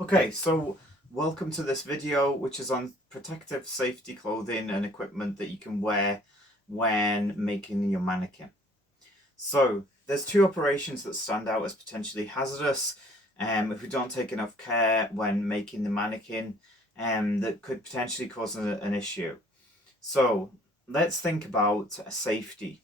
Okay, so welcome to this video, which is on protective safety clothing and equipment that you can wear when making your mannequin. So there's two operations that stand out as potentially hazardous if we don't take enough care when making the mannequin that could potentially cause an issue. So let's think about safety.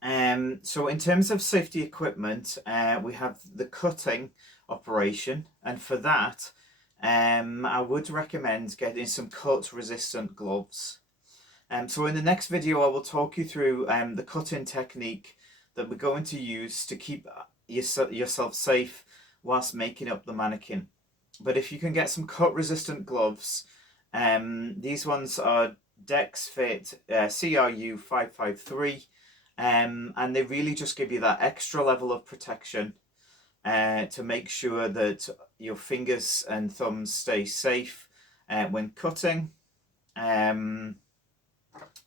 So in terms of safety equipment, we have the cutting operation, and for that, I would recommend getting some cut resistant gloves. So in the next video, I will talk you through the cutting technique that we're going to use to keep yourself safe whilst making up the mannequin. But if you can get some cut resistant gloves, these ones are DexFit CRU 553. And they really just give you that extra level of protection to make sure that your fingers and thumbs stay safe when cutting.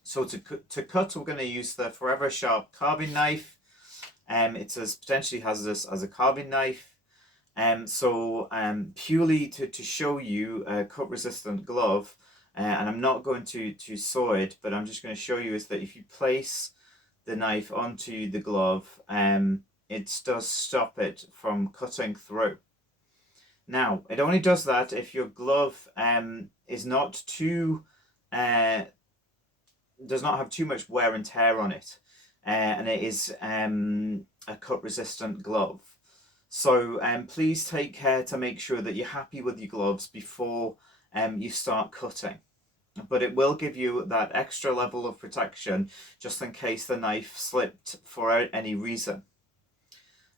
So to cut, we're going to use the Forever Sharp carving knife. It's as potentially hazardous as a carving knife. Purely to show you a cut resistant glove, and I'm not going to saw it, but I'm just going to show you is that if you place the knife onto the glove, it does stop it from cutting through. Now, it only does that if your glove is not too does not have too much wear and tear on it, and it is a cut resistant glove. So please take care to make sure that you're happy with your gloves before you start cutting. But it will give you that extra level of protection just in case the knife slipped for any reason.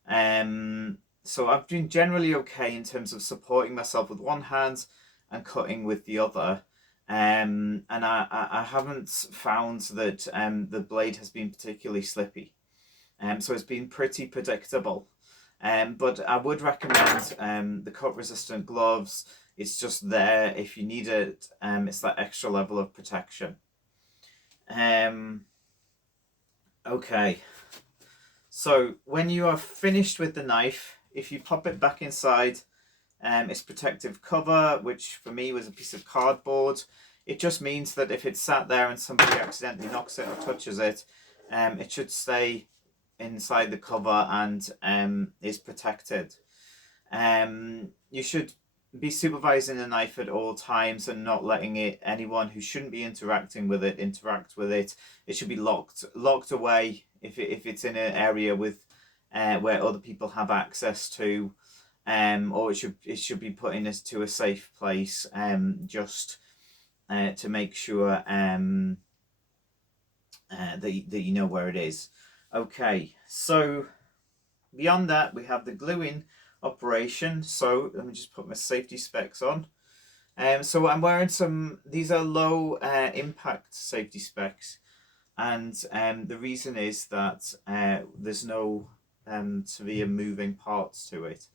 So I've been generally okay in terms of supporting myself with one hand and cutting with the other. And I haven't found that the blade has been particularly slippy. So it's been pretty predictable. But I would recommend the cut resistant gloves. It's just there if you need it. It's that extra level of protection. Okay, so when you are finished with the knife, if you pop it back inside its protective cover, which for me was a piece of cardboard, it just means that if it's sat there and somebody accidentally knocks it or touches it, it should stay inside the cover and is protected. You should be supervising the knife at all times and not letting anyone who shouldn't be interacting with it interact with it. It should be locked away if it's in an area with where other people have access to, or it should be put into a safe place, just to make sure that you know where it is. Okay, so beyond that, we have the gluing operation. So let me just put my safety specs on. So I'm wearing these are low impact safety specs, and the reason is that there's no severe moving parts to it.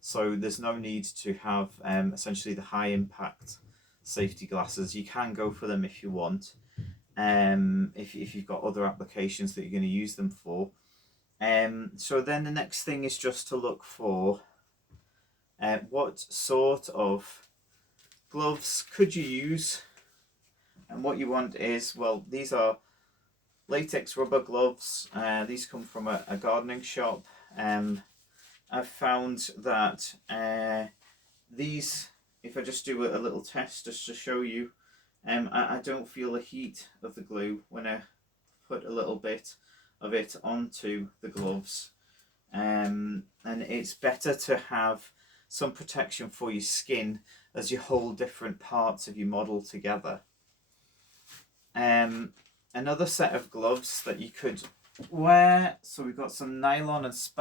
So there's no need to have essentially the high impact safety glasses. You can go for them if you want, if you've got other applications that you're going to use them for. So then the next thing is just to look for what sort of gloves could you use, and what you want is, well, these are latex rubber gloves. These come from a gardening shop. I've found that these, if I just do a little test just to show you, I don't feel the heat of the glue when I put a little bit of it onto the gloves, and it's better to have some protection for your skin as you hold different parts of your model together. Another set of gloves that you could wear, so we've got some nylon and spandex.